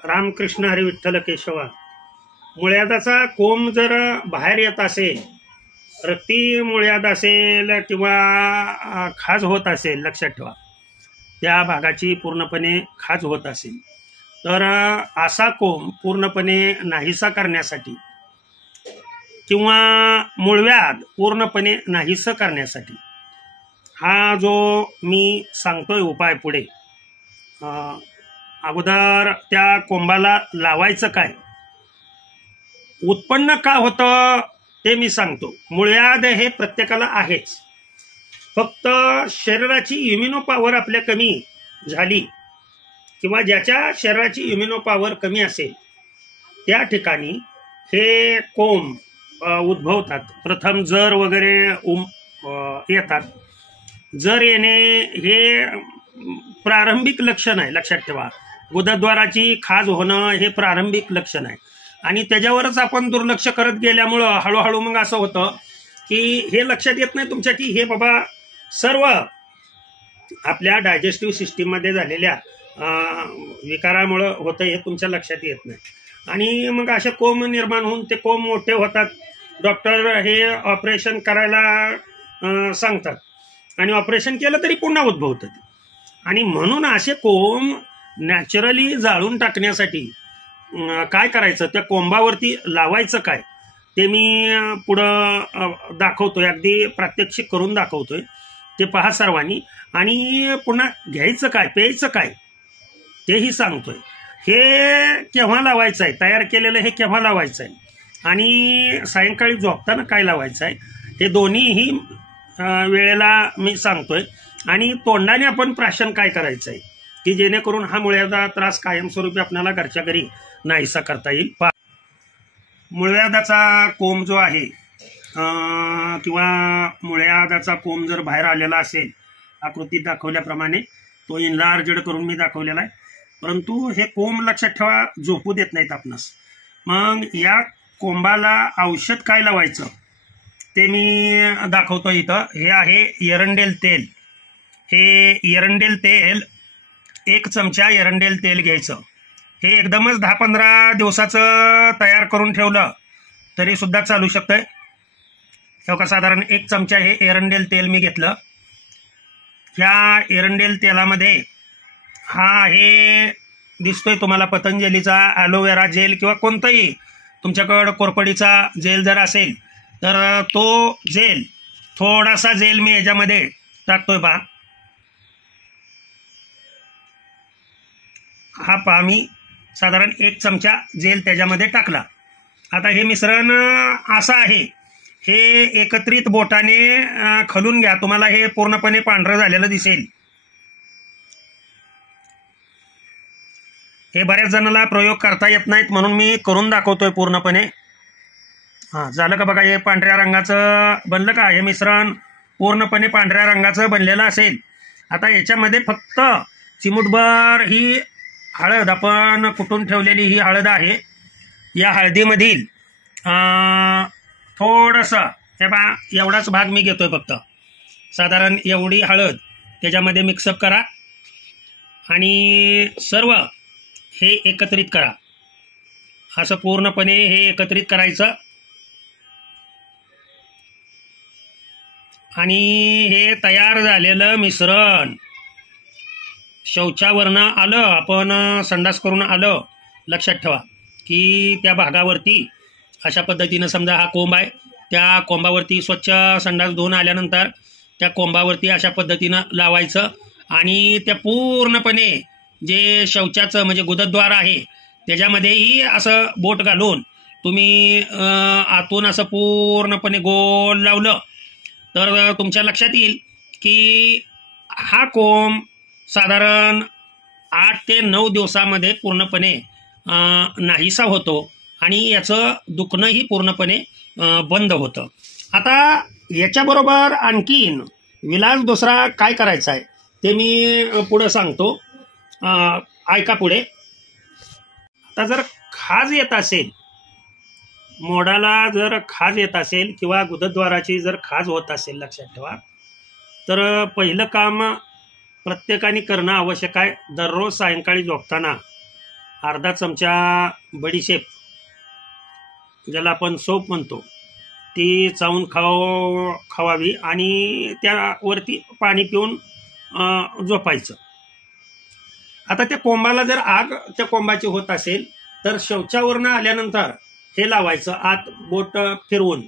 रामकृष्ण हरी विठ्ठल केशवा. मुळ्यादाचा कोंब जर बाहेर येत असेल, रक्ती मुळ्याद असेल किंवा खाज होत असेल, लक्षात ठेवा त्या भागाची पूर्णपणे खाज होत असेल, तर असा कोंब पूर्णपणे नाहीसा करण्यासाठी किंवा मूळव्याध पूर्णपणे नाहीसं करण्यासाठी हा जो मी सांगतोय उपाय पुढे, अगोदर त्या कोंबाला लावायचं काय, उत्पन्न का होतं ते मी सांगतो. मूळव्याध हे प्रत्येकाला आहेच, फक्त शरीराची इम्युनो पॉवर आपल्या कमी झाली किंवा ज्याच्या शरीराची इम्युनो पॉवर कमी असेल त्या ठिकाणी हे कोंब उद्भवतात. प्रथम जर वगैरे येतात. जर येणे हे प्रारंभिक लक्षण आहे, लक्षात ठेवा. गुदद्वाराची खाज होणं हे प्रारंभिक लक्षण आहे आणि त्याच्यावरच आपण दुर्लक्ष करत गेल्यामुळं हळूहळू मग असं होतं की हे लक्षात येत नाही तुमच्या की हे बाबा सर्व आपल्या डायजेस्टिव्ह सिस्टीममध्ये झालेल्या विकारामुळं होतं हे तुमच्या लक्षात येत नाही आणि मग असे कोंब निर्माण होऊन ते कोंब मोठे होतात. डॉक्टर हे ऑपरेशन करायला सांगतात आणि ऑपरेशन केलं तरी पुन्हा उद्भवतं ते. आणि म्हणून असे कोंब नॅचरली जाळून टाकण्यासाठी काय करायचं, त्या कोंबावरती लावायचं काय ते मी पुढं दाखवतोय, अगदी प्रात्यक्षिक करून दाखवतोय, ते पहा सर्वांनी. आणि पुन्हा घ्यायचं काय, प्यायचं काय तेही सांगतोय. हे केव्हा लावायचं आहे, तयार केलेलं हे केव्हा लावायचं आहे आणि सायंकाळी झोपताना काय लावायचं आहे, हे दोन्हीही वेळेला मी सांगतोय. आणि तोंडाने आपण प्राशन काय करायचं आहे की जेणेकरून हा मुळव्याधाचा त्रास कायमस्वरूपी आपल्याला घरच्या घरी नाहीसा करता येईल. मुळव्याधाचा कोंब जो आहे किंवा मुळव्याधाचा कोंब जर बाहेर आलेला असेल, आकृतीत दाखवल्याप्रमाणे तो इनलार्जड करून मी दाखवलेला आहे, परंतु हे कोंब लक्षात ठेवा झोपू देत नाहीत आपणास. मग या कोंबाला औषध काय लावायचं ते मी दाखवतो इथं. हे आहे एरंडेल तेल. हे एरंडेल तेल 1 चमचा एरंडेल तेल घ्यायचं. हे एकदमच 10-15 दिवसाचं तयार करून ठेवलं तरी सुद्धा चालू शकतंय. का साधारण 1 चमचा हे एरंडेल तेल मी घेतलं. ह्या एरंडेल तेलामध्ये हा हे दिसतोय तुम्हाला पतंजलीचा ॲलोवेरा जेल किंवा कोणताही तुमच्याकडं कोरपडीचा जेल जर असेल तर तो जेल, थोडासा जेल मी याच्यामध्ये टाकतोय पहा. हा पहा मी साधारण 1 चमचा जेल त्याच्यामध्ये टाकला. आता हे मिश्रण असं आहे, हे एकत्रित बोटाने खलून घ्या. तुम्हाला हे पूर्णपणे पांढरं झालेलं दिसेल. हे बऱ्याच जणांना प्रयोग करता येत नाहीत म्हणून मी करून दाखवतोय पूर्णपणे. झालं का बघा, हे पांढऱ्या रंगाचं बनलं का, हे मिश्रण पूर्णपणे पांढऱ्या रंगाचं बनलेलं असेल. आता याच्यामध्ये फक्त चिमूटभर ही हळद, आपण कुटून ठेवलेली ही हळद आहे. या हळदीमधील थोडंसं हे बा एवढाच भाग मी घेतोय, फक्त साधारण एवढी हळद त्याच्यामध्ये मिक्सअप करा आणि सर्व हे एकत्रित करा. असं पूर्णपणे हे एकत्रित करायचं आणि हे तयार झालेलं मिश्रण शौचावरनं आलं, आपण संडास करून आलं, लक्षात ठेवा की त्या भागावरती अशा पद्धतीनं समजा हा कोंब आहे, त्या कोंबावरती स्वच्छ संडास धुवून आल्यानंतर त्या कोंबावरती अशा पद्धतीनं लावायचं आणि त्या पूर्णपणे जे शौचाचं म्हणजे गुदद्वार आहे त्याच्यामध्येही असं बोट घालून तुम्ही आतून असं पूर्णपणे गोल लावलं तर तुमच्या लक्षात येईल की हा कोंब साधारण 8 ते 9 दिवसामध्ये पूर्णपणे नाहीसा होतो आणि याचं दुखणंही पूर्णपणे बंद होतं. आता याच्याबरोबर आणखीन विलास दुसरा काय करायचा आहे ते मी पुढे सांगतो, ऐका पुढे. आता जर खाज येत असेल, मोडाला जर खाज येत असेल किंवा गुदद्वाराची जर खाज होत असेल, लक्षात ठेवा, तर पहिलं काम प्रत्येकाने करणं आवश्यक आहे. दररोज सायंकाळी झोपताना अर्धा चमचा बडीशेप, ज्याला आपण सोप म्हणतो, ती चावून खावावी आणि त्यावरती पाणी पिऊन झोपायचं. आता त्या कोंबाला जर आग त्या कोंबाची होत असेल तर शौचावरनं आल्यानंतर हे लावायचं आत बोट फिरवून,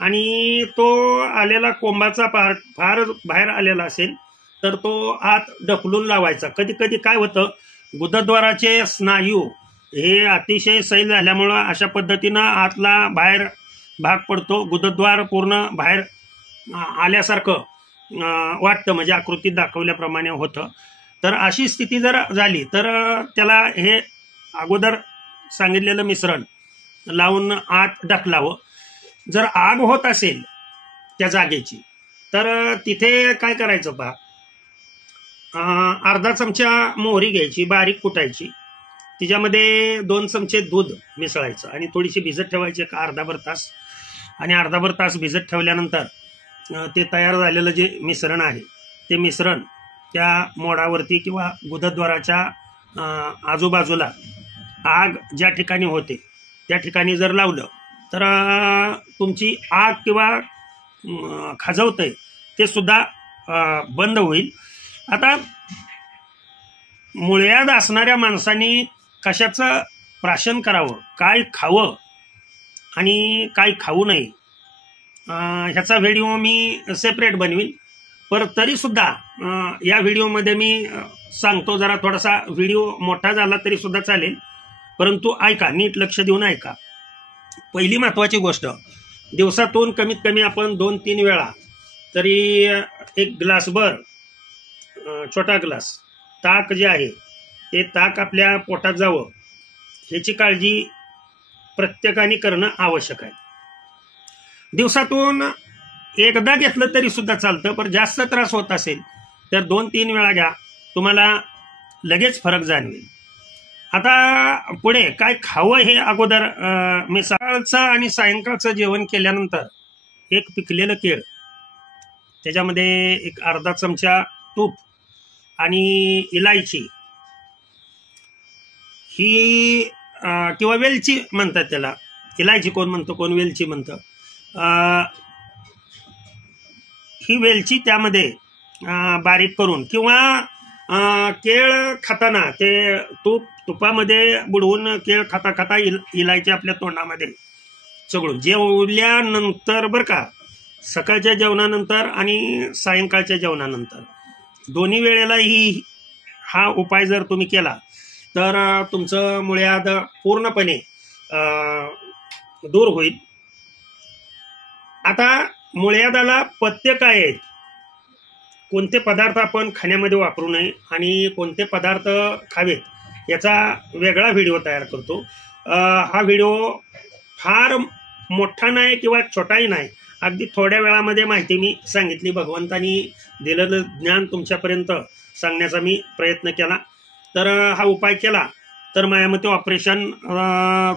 आणि तो आलेला कोंबाचा फार बाहेर आलेला असेल तर तो आत ढकलून लावायचा. कधी कधी काय होतं, गुदद्वाराचे स्नायू हे अतिशय सैल झाल्यामुळं अशा पद्धतीनं आतला बाहेर भाग पडतो, गुदद्वार पूर्ण बाहेर आल्यासारखं वाटतं, म्हणजे आकृतीत दाखवल्याप्रमाणे होतं. तर अशी स्थिती जर झाली तर त्याला हे अगोदर सांगितलेलं मिश्रण लावून आत ढकलावं. जर आग होत असेल त्या जागेची तर तिथे काय करायचं पहा, अर्धा चमचा मोहरी घ्यायची, बारीक कुटायची, तिच्यामध्ये 2 चमचे दूध मिसळायचं आणि थोडीशी भिजत ठेवायची एक अर्धाभर तास. आणि अर्धाभर तास भिजत ठेवल्यानंतर ते तयार झालेलं जे मिश्रण आहे ते मिश्रण त्या मोडावरती किंवा गुदद्वाराच्या आजूबाजूला आग ज्या ठिकाणी होते त्या ठिकाणी जर लावलं तर तुमची आग किंवा खाजवतंय ते सुद्धा बंद होईल. आता मुळ्याद असणाऱ्या माणसांनी कशाचं प्राशन करावं, काय खावं आणि काय खाऊ नये, ह्याचा व्हिडिओ मी सेपरेट बनवीन. पर तरी सुद्धा या व्हिडिओमध्ये मी सांगतो, जरा थोडासा व्हिडिओ मोठा झाला तरी सुद्धा चालेल, परंतु ऐका, नीट लक्ष देऊन ऐका. पहिली महत्वाची गोष्ट, दिवसातून कमीत कमी आपण 2-3 वेळा तरी एक ग्लासभर, छोटा ग्लास ताक जे आहे ते ताक आपल्या पोटात जावं, ह्याची काळजी प्रत्येकाने करणं आवश्यक आहे. दिवसातून एकदा घेतलं तरी सुद्धा चालतं, पण जास्त त्रास होत असेल तर 2-3 वेळा घ्या, तुम्हाला लगेच फरक जाणवेल. आता पुढे काय खावं हे अगोदर मी सकाळचं आणि सायंकाळचं जेवण केल्यानंतर एक पिकलेलं केळ, त्याच्यामध्ये एक अर्धा चमचा तूप आणि इलायची ही किंवा वेलची म्हणतात त्याला, इलायची कोण म्हणतं कोण वेलची म्हणतं, ही वेलची त्यामध्ये बारीक करून किंवा केळ खाताना ते तुपामध्ये बुडवून केळ खाता खाता इलायची आपल्या तोंडामध्ये चघळून जेवल्यानंतर बरं का, सकाळच्या जेवणानंतर आणि सायंकाळच्या जेवणानंतर दोन्ही वेळेलाही हा उपाय जर तुम्ही केला तर तुमचं मुळ्याद पूर्णपणे दूर होईल. आता मुळ्यादाला पथ्य काय आहेत, कोणते पदार्थ आपण खाण्यामध्ये वापरू नये आणि कोणते पदार्थ खावेत याचा वेगळा व्हिडिओ तयार करतो. हा व्हिडिओ फार मोठा नाही किंवा छोटाही नाही, अगदी थोड्या वेळामध्ये माहिती मी सांगितली. भगवंतानी दिलेलं ज्ञान तुमच्यापर्यंत सांगण्याचा मी प्रयत्न केला. तर हा उपाय केला तर माझ्या मते ऑपरेशन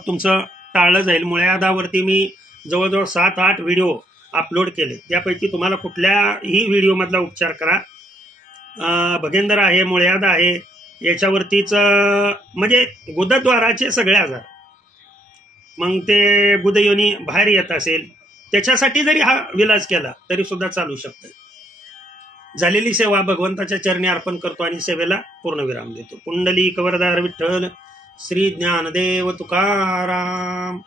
तुमचं टाळलं जाईल. मुळ्यादावरती मी जवळजवळ 7-8 व्हिडिओ अपलोड केले, त्यापैकी तुम्हाला कुठल्याही व्हिडिओमधला उपचार करा. भगेंद्र आहे, मुळ्याद आहे, याच्यावरतीच म्हणजे गुदद्वाराचे सगळे आजार, मग ते गुदयोनी बाहेर येत असेल त्याच्यासाठी जरी हा विलाज केला तरी सुद्धा चालू शकतं. झालेली सेवा भगवंताच्या चरणी अर्पण करतो आणि सेवेला पूर्णविराम देतो. पुंडलिक वरदार विठ्ठल श्री ज्ञानदेव तुकाराम.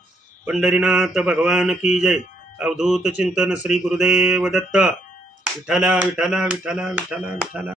पंढरीनाथ भगवान की जय. अवधूत चिंतन श्री गुरुदेव दत्त. विठ्ठला विठ्ठला विठ्ठला विठ्ठला विठ्ठला.